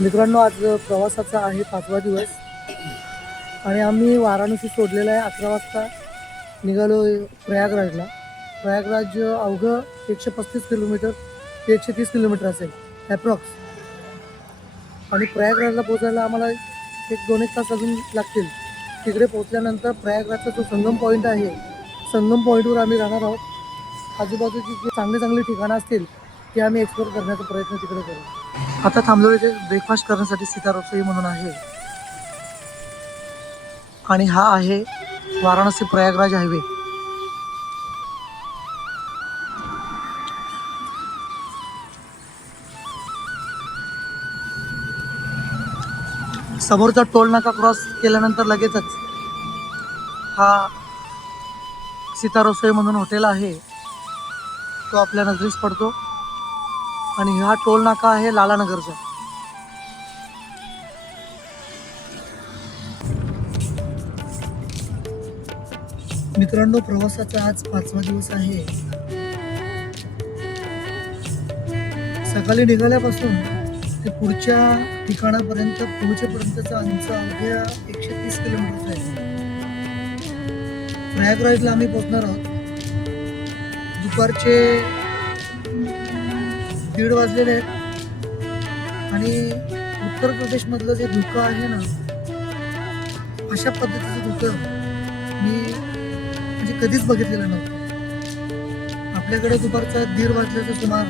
मित्रांनो, आज प्रवासाचा आहे 5वा दिवस आणि आम्ही वाराणसी सोडलेला आहे. 11 वाजता निघालो प्रयागराजला. प्रयागराज अवघं 135 किलोमीटर ते 130 किलोमीटर असेल ॲप्रॉक्स. आणि प्रयागराजला पोहोचायला आम्हाला 1-2 तास अजून लागतील. तिकडे पोहोचल्यानंतर प्रयागराजचा जो संगम पॉईंट आहे, संगम पॉईंटवर आम्ही राहणार आहोत. आजूबाजूची जे चांगली चांगली ठिकाणं असतील ते आम्ही एक्सप्लोर करण्याचा प्रयत्न तिकडे करू. आता थांबलो इथे ब्रेकफास्ट करण्यासाठी सीता रसोई म्हणून आहे. आणि हा आहे वाराणसी प्रयागराज हायवे. समोरचा टोल नाका क्रॉस केल्यानंतर लगेचच हा सीता रसोई म्हणून हॉटेल आहे, तो आपल्या नजरेस पडतो. आणि हा टोल नाका आहे लालानगरचा. मित्रांनो, प्रवासाचा आज 5वा दिवस आहे. सकाळी निघाल्यापासून ते पुढच्या ठिकाणापर्यंत पोहोचेपर्यंतचा अंतर अवघ्या 130 किलोमीटर आहे. प्रयागराजला आम्ही पोहोचणार आहोत दुपारचे 1:30 वाजलेले आहेत. आणि उत्तर प्रदेशमधलं जे धुकं आहे ना, अशा पद्धतीचं धुकं मी म्हणजे कधीच बघितलेलं नव्हतं. आपल्याकडे दुपारचा 1:30 वाजल्याचा सुमार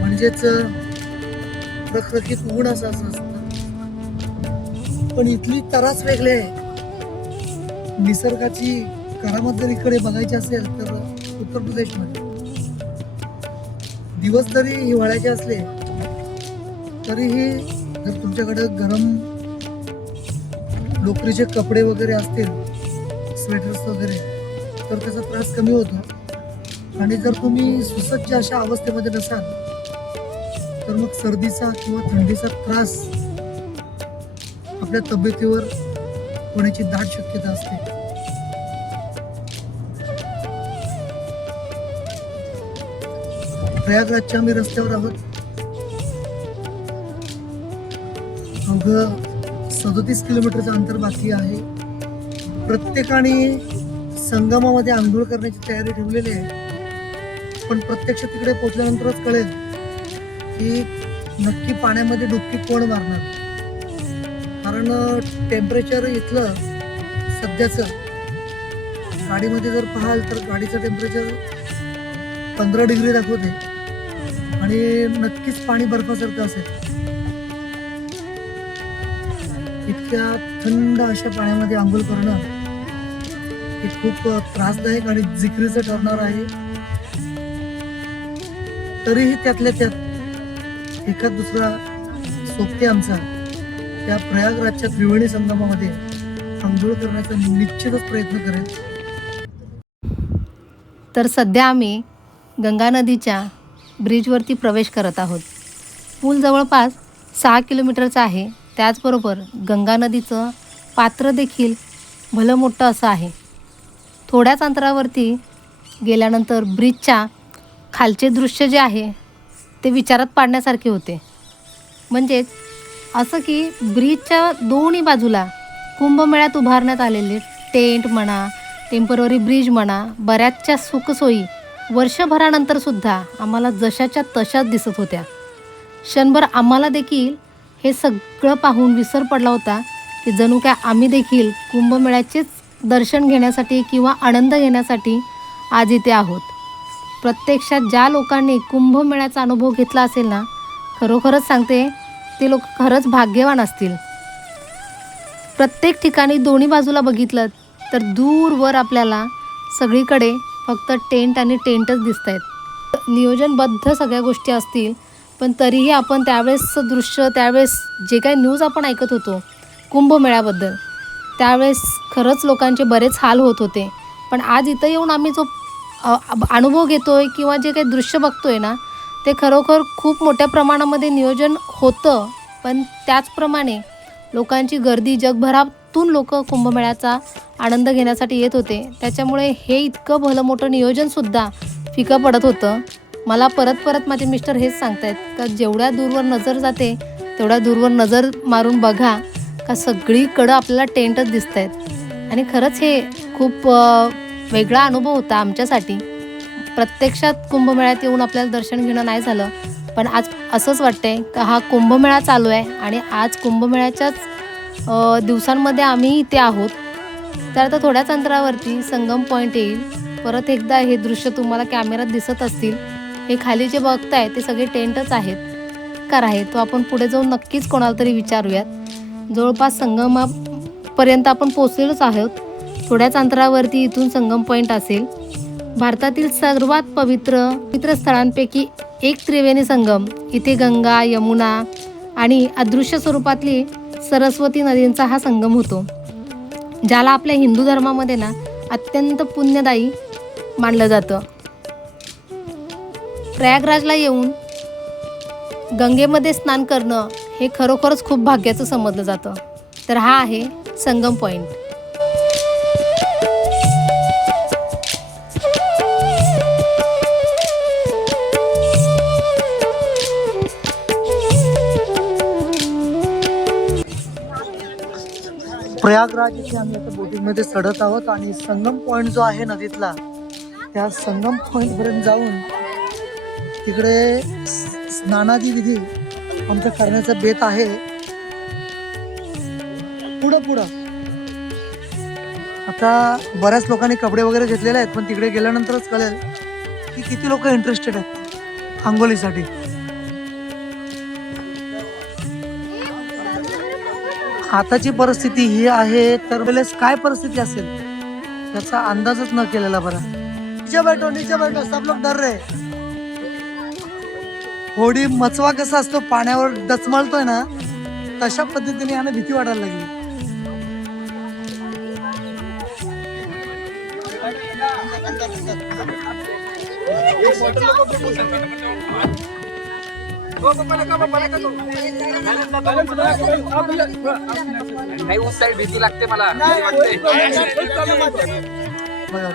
म्हणजेच रखरखीत ऊन असं असतं. पण इथली तरास वेगळी आहे. निसर्गाची करामत जर इकडे बघायची असेल तर उत्तर प्रदेशमध्ये दिवस जरी हिवाळ्याचे असले तरीही जर तुमच्याकडे गरम लोकरीचे कपडे वगैरे असतील, स्वेटर्स वगैरे, तर त्याचा त्रास कमी होतो. आणि जर तुम्ही सुसज्ज अशा अवस्थेमध्ये नसाल तर मग सर्दीचा किंवा थंडीचा त्रास आपल्या तब्येतीवर होण्याची दाट शक्यता असते. प्रयागराजच्या आम्ही रस्त्यावर आहोत. अवघं 37 किलोमीटरचं अंतर बाकी आहे. प्रत्येकाने संगमामध्ये आंघोळ करण्याची तयारी ठेवलेली आहे. पण प्रत्यक्ष तिकडे पोहोचल्यानंतरच कळेल की नक्की पाण्यामध्ये डुबकी कोण मारणार. कारण टेम्परेचर इथलं सध्याचं गाडीमध्ये जर पाहाल तर गाडीचं टेम्परेचर 15 डिग्री दाखवते आणि नक्कीच पाणी बर्फासारखं असेल. इतक्या थंड अशा पाण्यामध्ये आंघोळ करणं हे खूप त्रासदायक आणि जिकरीचं ठरणार आहे. तरीही त्यातल्या त्यात एखाद दुसरा सोबती आमचा त्या प्रयागराजच्या त्रिवेणी संगमामध्ये आंघोळ करण्याचा निश्चितच प्रयत्न करेल. तर सध्या आम्ही गंगा नदीच्या ब्रिजवरती प्रवेश करत आहोत. पूल जवळपास 6 किलोमीटरचा आहे. त्याचबरोबर गंगा नदीचं पात्र देखील भलं मोठं असं आहे. थोड्याच अंतरावरती गेल्यानंतर ब्रिजच्या खालचे दृश्य जे आहे ते विचारात पाडण्यासारखे होते. म्हणजेच असं की ब्रिजच्या दोन्ही बाजूला कुंभमेळ्यात उभारण्यात आलेले टेंट म्हणा, टेम्पररी ब्रिज म्हणा, बऱ्याचशा सुखसोयी वर्षभरानंतरसुद्धा आम्हाला जशाच्या तशाच दिसत होत्या. क्षणभर आम्हाला देखील हे सगळं पाहून विसर पडला होता की जणू काय आम्ही देखील कुंभमेळ्याचेच दर्शन घेण्यासाठी किंवा आनंद घेण्यासाठी आज इथे आहोत. प्रत्यक्षात ज्या लोकांनी कुंभमेळ्याचा अनुभव घेतला असेल ना, खरोखरच सांगते ते लोक खरंच भाग्यवान असतील. प्रत्येक ठिकाणी दोन्ही बाजूला बघितलं तर दूरवर आपल्याला सगळीकडे फक्त टेंट आणि टेंटच दिसत आहेत. नियोजनबद्ध सगळ्या गोष्टी असतील, पण तरीही आपण त्यावेळेसचं दृश्य, त्यावेळेस जे काही न्यूज आपण ऐकत होतो कुंभमेळ्याबद्दल, त्यावेळेस खरंच लोकांचे बरेच हाल होत होते. पण आज इथं येऊन आम्ही जो अनुभव घेतोय किंवा जे काही दृश्य बघतोय ना, ते खरोखर खूप मोठ्या प्रमाणामध्ये नियोजन होतं. पण त्याचप्रमाणे लोकांची गर्दी, जगभरातून लोक कुंभमेळ्याचा आनंद घेण्यासाठी येत होते. त्याच्यामुळे हे इतकं भलं मोठं नियोजनसुद्धा फिकं पडत होतं. मला परत माझे मिस्टर हेच सांगतायत का जेवढ्या दूरवर नजर जाते तेवढ्या दूरवर नजर मारून बघा का सगळीकडं आपल्याला टेंटच दिसत आहेत. आणि खरंच हे खूप वेगळा अनुभव होता आमच्यासाठी. प्रत्यक्षात कुंभमेळ्यात येऊन आपल्याला दर्शन घेणं नाही झालं, पण आज असंच वाटतंय का हा कुंभमेळा चालू आहे आणि आज कुंभमेळ्याच्याच दिवसांमध्ये आम्ही इथे आहोत. तर आता थोड्याच अंतरावरती संगम पॉईंट येईल. परत एकदा हे दृश्य तुम्हाला कॅमेऱ्यात दिसत असतील. हे खाली जे बघताय ते सगळे टेंटच आहेत. कार आहे तो आपण पुढे जाऊन नक्कीच कोणाला तरी विचारूयात. जवळपास संगमापर्यंत आपण पोचलेलोच आहोत. थोड्याच अंतरावरती इथून संगम पॉईंट असेल. भारतातील सर्वात पवित्र स्थळांपैकी एक त्रिवेणी संगम. इथे गंगा, यमुना आणि अदृश्य स्वरूपातली सरस्वती नदींचा हा संगम होतो, ज्याला आपल्या हिंदू धर्मामध्ये ना अत्यंत पुण्यदायी मानलं जातं. प्रयागराजला येऊन गंगेमध्ये स्नान करणं हे खरोखरच खूप भाग्याचं समजलं जातं. तर हा आहे संगम पॉईंट. प्रयागराज इथे आम्ही आता बोटिंगमध्ये चढत आहोत आणि संगम पॉईंट जो आहे नदीतला, त्या संगम पॉईंटपर्यंत जाऊन तिकडे स्नानादी विधी आमचा करण्याचा बेत आहे. पुढं आता बऱ्याच लोकांनी कपडे वगैरे घेतलेले आहेत, पण तिकडे गेल्यानंतरच कळेल की किती लोक इंटरेस्टेड आहेत आंघोळीसाठी. आताची परिस्थिती ही आहे, तर वेळेस काय परिस्थिती असेल त्याचा अंदाजच न केलेला बरा. नीचे बैठो सब लोग डर रहे. होडी मचवा कसा असतो पाण्यावर डचमळतोय ना, तशा पद्धतीने याने भीती वाटायला लागली. नाही उस साइड भीती लागते मला.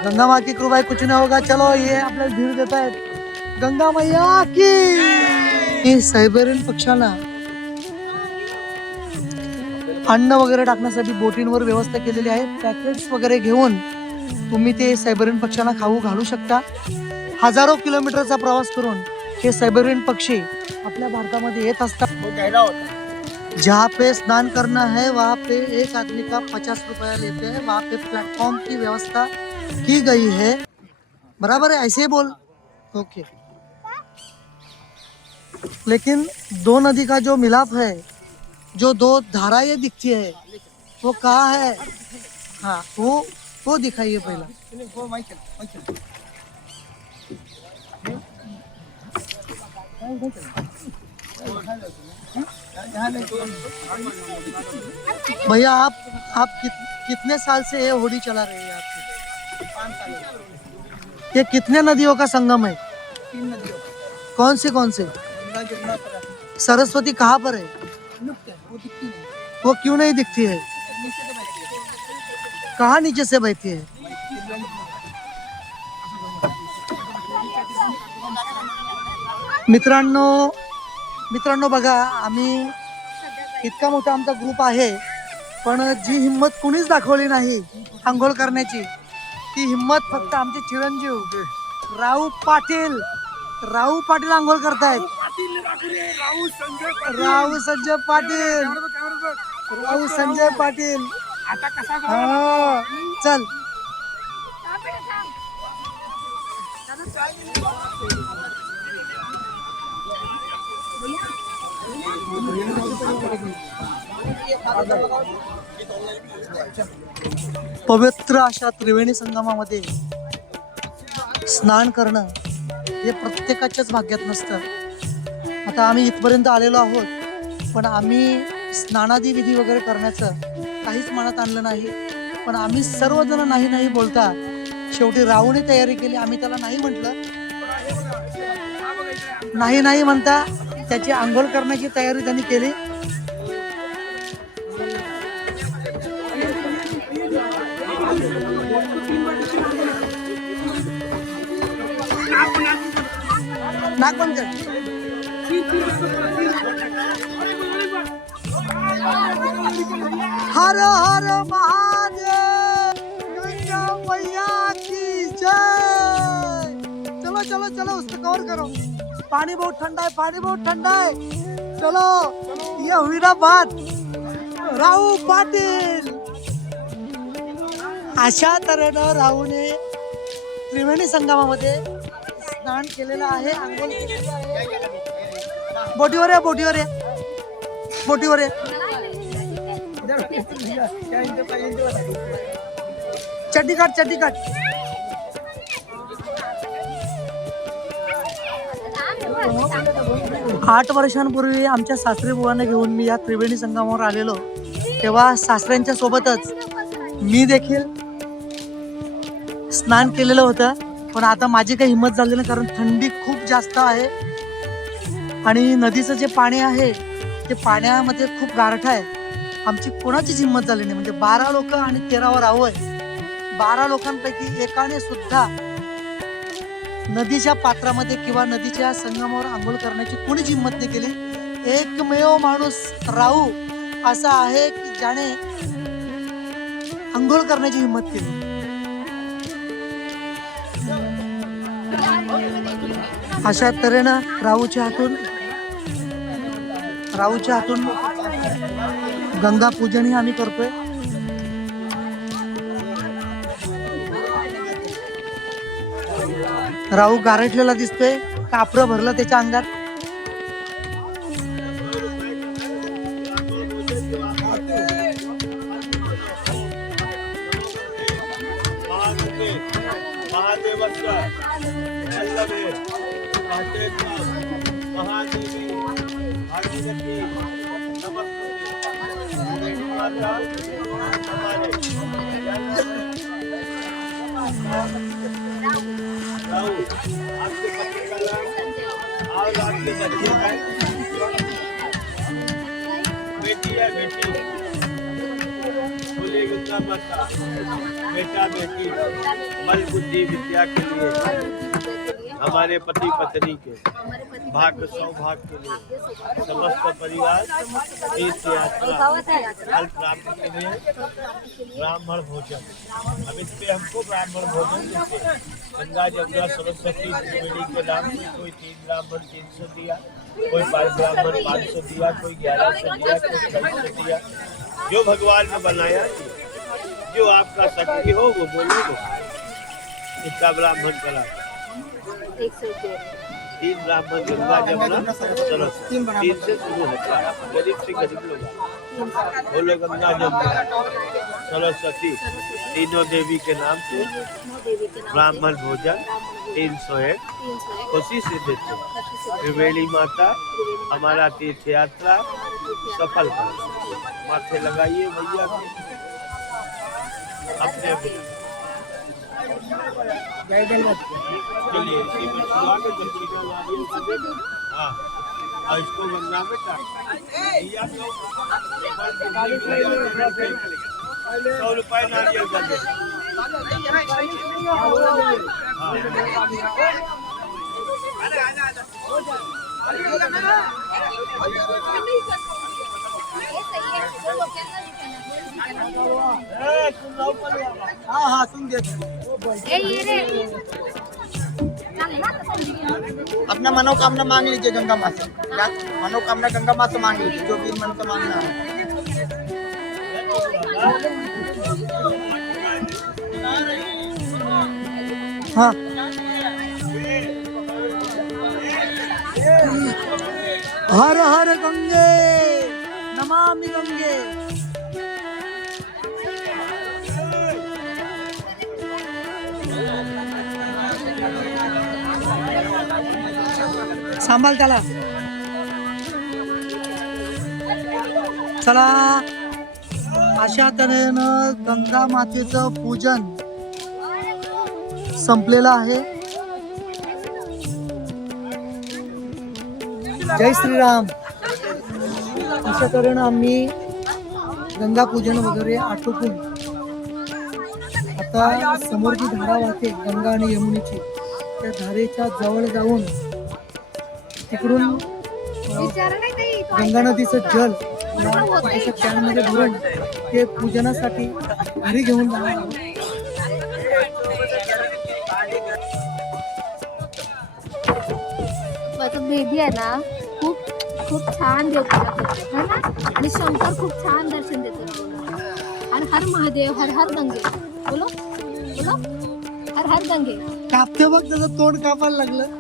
गंगा माँ की कृपा कुछ नहीं होगा. चलो ये आपल्याला धीर देत आहेत गंगा मैया की. सायबेरियन पक्ष्याला अन्न वगैरे टाकण्यासाठी बोटींवर व्यवस्था केलेली आहे. पॅकेट्स वगैरे घेऊन तुम्ही ते सायबेरियन पक्ष्यांना खाऊ घालू शकता. हजारो किलोमीटरचा प्रवास करून हे सायबेरियन पक्षी आपल्या भारतामध्ये येत असतात. जहाँ पे स्नान करना है वहाँ पे एक आदमी का 50 रुपया लेते हैं. वहाँ पे प्लेटफॉर्म की व्यवस्था की गई है. बराबर है, ऐसे ही बोल. ओके. लेकिन दो नदी का जो मिलाप है, जो दो धाराएं दिखती है, वो कहाँ है? हाँ, वो दिखाइए पहला. भैया आप कितने साल से ये होड़ी चला रहे हैं? आपके 5 साल. ये कितने नदियों का संगम है? 3 नदियों. कौन से? सरस्वती कहाँ पर है? वो दिखती नहीं. वो क्यों नहीं दिखती है? कहाँ नीचे से बहती है? मित्रांनो बघा, आम्ही इतका मोठा आमचा ग्रुप आहे, पण जी हिंमत कुणीच दाखवली नाही आंघोळ करण्याची, ती हिंमत फक्त आमचे चिरंजीव राऊ पाटील आंघोळ करतायत. राऊ संजय पाटील. हा, चल. पवित्र अशा त्रिवेणी संगमामध्ये स्नान करणं हे प्रत्येकाच्याच भाग्यात नसतं. आता आम्ही इथपर्यंत आलेलो आहोत, पण आम्ही स्नानादी विधी वगैरे करण्याचं काहीच मनात आणलं नाही. पण आम्ही सर्वजण नाही बोलता शेवटी रावूने तयारी केली. आम्ही त्याला नाही म्हटलं, नाही म्हणता त्याची आंघोळ करण्याची तयारी त्यांनी केली. नाक बंद कर. हर हर महादेव, गंगा मैया की जय। चलो चलो चलो, उसको कवर करो। पानी बहुत ठंडा है, पानी बहुत ठंडा है। चलो, ये हुई ना बात। राहू पाटील, अशा तऱ्हेनं राहूने त्रिवेणी संगमामध्ये स्नान केलेलं आहे, आंघोळ केलेली आहे। बोटीवर आहे, बोटीवर आहे, बोटीवर आहे। चड्डी काट, चड्डी काट। 8 वर्षांपूर्वी आमच्या सासरी बुवांना घेऊन मी या त्रिवेणी संगमावर आलेलो, तेव्हा सासऱ्यांच्या सोबतच मी देखील स्नान केलेलं होतं, पण आता माझी काही हिंमत झाली नाही, कारण थंडी खूप जास्त आहे आणि नदीचं जे पाणी आहे ते पाण्यामध्ये खूप गारठा आहे। आमची कोणाचीच हिंमत झाली नाही, म्हणजे 12 लोक आणि 13वर राहू आहे। 12 लोकांपैकी एकाने सुद्धा नदीच्या पात्रामध्ये किंवा नदीच्या संगमावर आंघोळ करण्याची कोणीच हिंमत नाही केली। एकमेव माणूस राहू असा आहे की ज्याने आंघोळ करण्याची हिंमत केली। अशा तऱ्हेनं राहूच्या हातून गंगा पूजनही आम्ही करतोय। राहू गारठलेला दिसतोय, कापरं भरलं त्याच्या अंगात। बेटी है बेटी, बोले गंगा माता, बेटा बेटी बल बुद्धि विद्या के लिए, हमारे पति पत्नी के भाग्य सौभाग्य के लिए, समस्त परिवार तीर्थ यात्रा फल प्राप्त के लिए ब्राह्मण भोजन। अब इस पे हमको ब्राह्मण भोजन देते, गंगा जमुना सरस्वती त्रिवेणी के नाम से कोई 3 ब्राह्मण 300 दिया, कोई 5 ब्राह्मण 500 दिया, कोई 1100 दिया, कोई 2200 दिया। जो भगवान ने बनाया, जो आपका शक्ति हो वो बोलोगे। इतना ब्राह्मण करा 3 ब्राह्मण गंगा जमुना सरस्वती 3 से शुरू होता है, गरीब से गरीब लोग बोलो गंगा जमुना सरस्वती तीनों देवी के नाम से ब्राह्मण भोजन 301 खुशी से देते। त्रिवेणी माता हमारा तीर्थ यात्रा सफल कर, माथे लगाइए भैया अपने चलिए इसी में छुआ के जल्दी नारियल हाँ, और इसको गंगा में डाल 100 रुपए नारियल का दे। हाँ हाँ सुन दे। अपना मनोकामना मांग लीजिए गंगा माँ से, मनोकामना गंगा माँ से मांग लीजिए, जो भी मन से मांगना है। हाँ हर हर गंगे नमामि गंगे। सांभाळ त्याला। चला, अशा तऱ्हेनं गंगा मातेचं पूजन संपलेलं आहे। जय श्रीराम। अशा तऱ्हेनं आम्ही गंगा पूजन वगैरे आटोपून आता समोर जी धारा वाहते गंगा आणि यमुनेची, त्या धारेच्या जवळ जाऊन तिकडून गंगा नदीचं जल छोट्याशा कॅनमध्ये भरून ते पूजनासाठी घरी घेऊन जाणार आहोत. माझं बेबी आहे ना खूप खूप छान देवपूजा करतो है ना, आणि शंकर खूप छान दर्शन देतो. हर हर महादेव, हर हर गंगे. बोलो बोलो, हर हर गंगे. कापते बघ, त्याचं तोंड कापायला लागलं.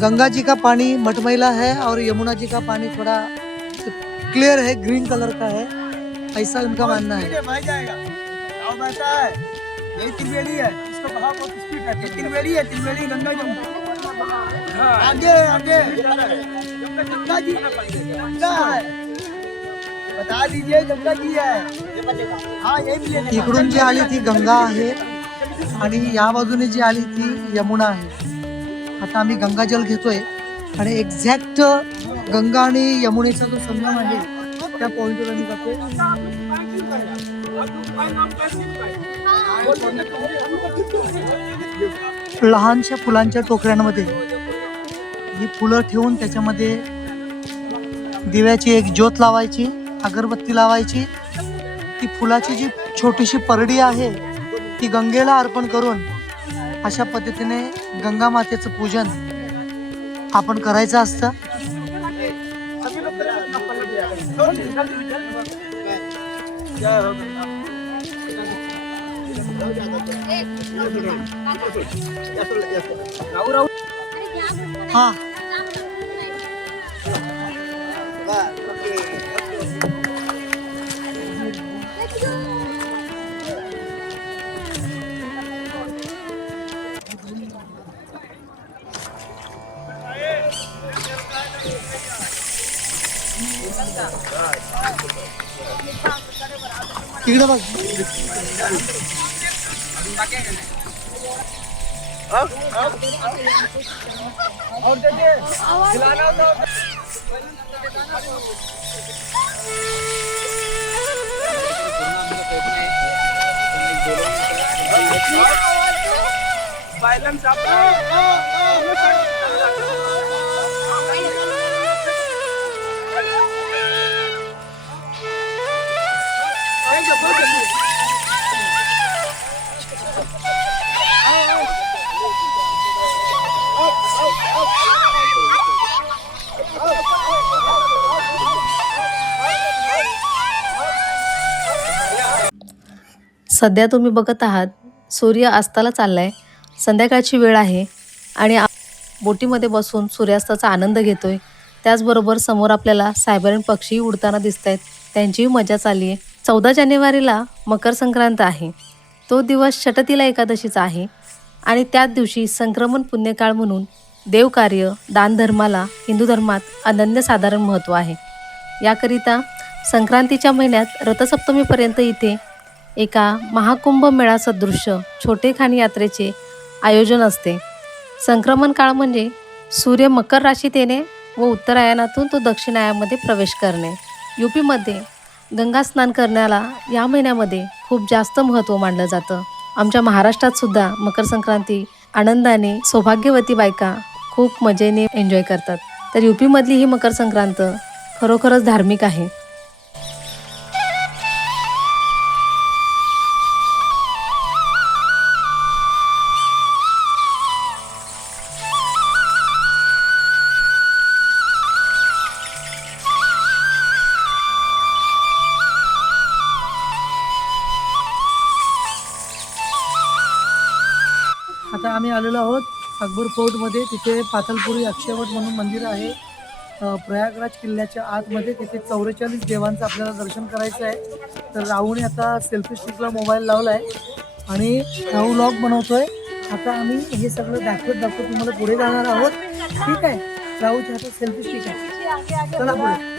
गंगा जी का पानी मटमैला है और यमुना जी का पानी थोड़ा क्लियर है, ग्रीन कलर का है, ऐसा उनका मानना है. बह जाएगा। गाँव बहता है, यही त्रिवेणी है, इसको बहाव बहुत स्पीड रहती है। त्रिवेणी है, त्रिवेणी गंगा जमुना। आगे आगे गंगा जी, गंगा है, बता दीजिए गंगा जी है। हाँ यही भी इकडून जी आली ती गंगा आहे आणि या बाजूने जी आली ती यमुना आहे. आता आम्ही गंगाजल घेतोय आणि एक्झॅक्ट गंगा आणि यमुनेचा जो संगम आहे त्या पॉइंटवर आम्ही जातोय. लहानशा फुलांच्या टोकऱ्यांमध्ये ही फुलं ठेवून त्याच्यामध्ये दिव्याची एक ज्योत लावायची, अगरबत्ती लावायची. ती फुलाची जी छोटीशी परडी आहे ती गंगेला अर्पण करून अशा पद्धतीने गंगा मातेचं पूजन आपण करायचं असतं. हा तिकडे बघ. और देखिए खिलाना तो बैलेंस सध्या तुम्ही बघत आहात सूर्य अस्ताला चाललाय. संध्याकाळची वेळ आहे आणि बोटीमध्ये बसून सूर्यास्ताचा आनंद घेतोय. त्याचबरोबर समोर आपल्याला सायबेरियन पक्षी उडताना दिसत आहेत, त्यांचीही मजा चालली आहे. 14 जानेवारीला मकर संक्रांत आहे. तो दिवस षटतिला एकादशीचा आहे आणि त्याच दिवशी संक्रमण पुण्यकाळ म्हणून देवकार्य दानधर्माला हिंदू धर्मात अनन्यसाधारण महत्त्व आहे. याकरिता संक्रांतीच्या महिन्यात रथसप्तमीपर्यंत इथे एका महाकुंभ मेळा सदृश्य छोटेखानी यात्रेचे आयोजन असते. संक्रमण काळ म्हणजे सूर्य मकर राशीत येणे व उत्तरायणातून तो दक्षिणायनामध्ये प्रवेश करणे. यूपीमध्ये गंगा स्नान करण्याला या महिन्यामध्ये खूप जास्त महत्त्व मानलं जातं. आमच्या महाराष्ट्रात सुद्धा मकर संक्रांती आनंदाने सौभाग्यवती बायका खूप मजेने एन्जॉय करतात. तर यूपीमधली ही मकर संक्रांत खरोखरच धार्मिक आहे. आता आम्ही आलेलो आहोत अकबर फोर्टमध्ये. तिथे पातलपुरी अक्षयवट म्हणून मंदिर आहे प्रयागराज किल्ल्याच्या आतमध्ये. तिथे 44 देवांचं आपल्याला दर्शन करायचं आहे. तर राहूने आता सेल्फी स्टिकला मोबाईल लावला आहे आणि राहू व्लॉग बनवतोय. आता आम्ही हे सगळं दाखवत तुम्हाला पुढे जाणार आहोत. ठीक आहे, राहूच्या हातात सेल्फी स्टिक आहे. चला पुढे.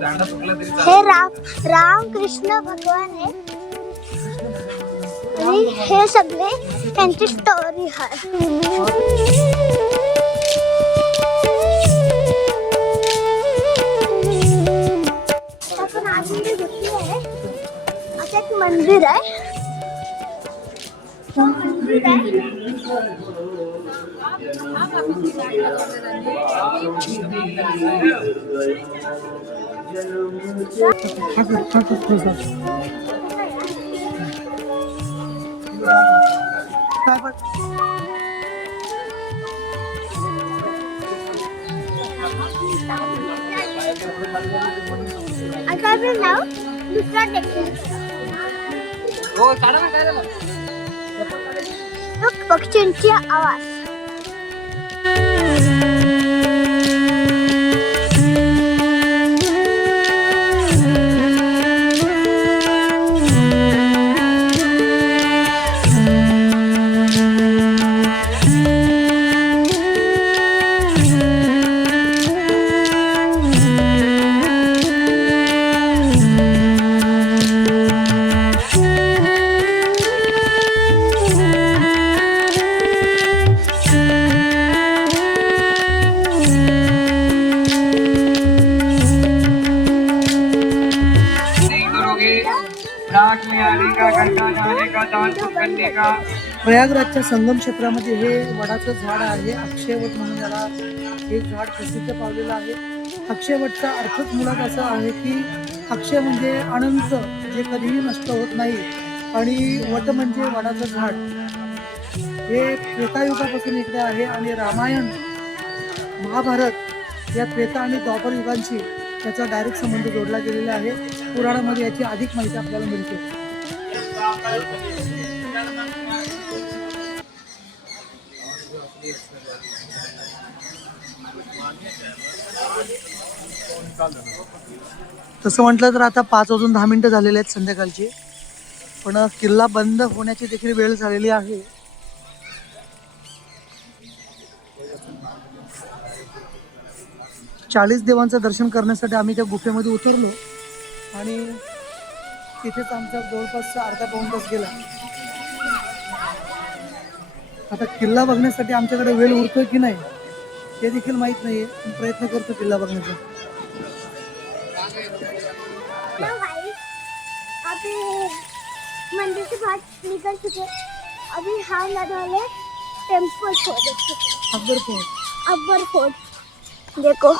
दांडा चुकला तरी चालेल. हे राम कृष्ण भगवान आहे आणि हे सगळे त्यांची स्टोरी आहे. आपण आतमध्ये घेतली आहे. असं एक मंदिर आहे. मंदिर आहे. आता आपण नाव दुसरा टेक्निक हो काढा ना, काय झालं? पक्षींची आवाज. रात में आने का, गंगा नहाने का, दान पुण्य करने का. प्रयागराजच्या संगम क्षेत्रामध्ये हे वडाचं झाड आहे. अक्षयवट म्हणून याला हे झाड प्रसिद्ध पावलेलं आहे. अक्षयवटचा अर्थच मुळात असा आहे की अक्षय म्हणजे अनंत, जे कधीही नष्ट होत नाही, आणि वट म्हणजे वडाचं झाड. हे त्रेतायुगापासून इकडे आहे आणि रामायण महाभारत या त्रेता आणि द्वापर युगांशी त्याचा डायरेक्ट संबंध जोडला गेलेला आहे. पुराणामध्ये याची अधिक माहिती आपल्याला मिळते. तसं म्हटलं तर आता 5:10 झालेले आहेत संध्याकाळची, पण किल्ला बंद होण्याची देखील वेळ झालेली आहे. चाळीस देवांचं दर्शन करण्यासाठी आम्ही त्या गुफेमध्ये उतरलो आणि तिथेच आमचा जवळपास अर्धा पाऊण तास गेला. आता किल्ला बघण्यासाठी आमच्याकडे वेळ उरतोय की नाही हे देखील माहित नाहीये, पण प्रयत्न करतो किल्ला बघण्याचा. अभी मंदिर से बाहर निकल चुके. अभी हम वाले टेम्पल फोर्ट, अकबर फोर्ट देखो.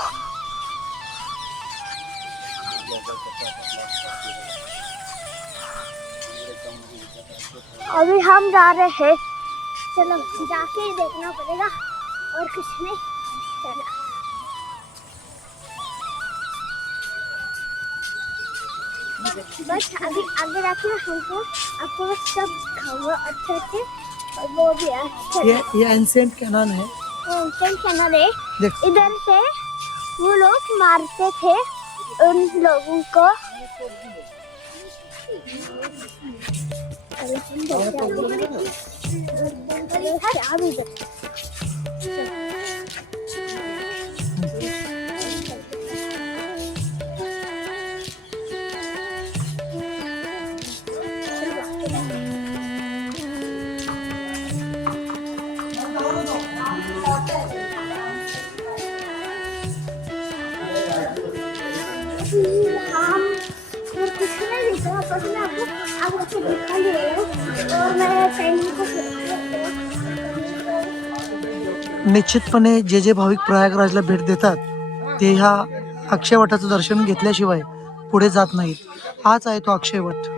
अभी हम जा रहे हैं. चलो जाके ही देखना पड़ेगा और कुछ नहीं. चलो बस अभी आगे जाके हमको आपको सब दिखाऊंगा अच्छे से. और वो भी अच्छा ये एंशिएंट कैनन है. कैनन है. देख. इधर से वो लोग मारते थे उन लोगों को. निश्चितपणे जे जे भाविक प्रयागराजला भेट देतात ते ह्या अक्षयवटाचं दर्शन घेतल्याशिवाय पुढे जात नाहीत. हाच आहे तो अक्षयवट.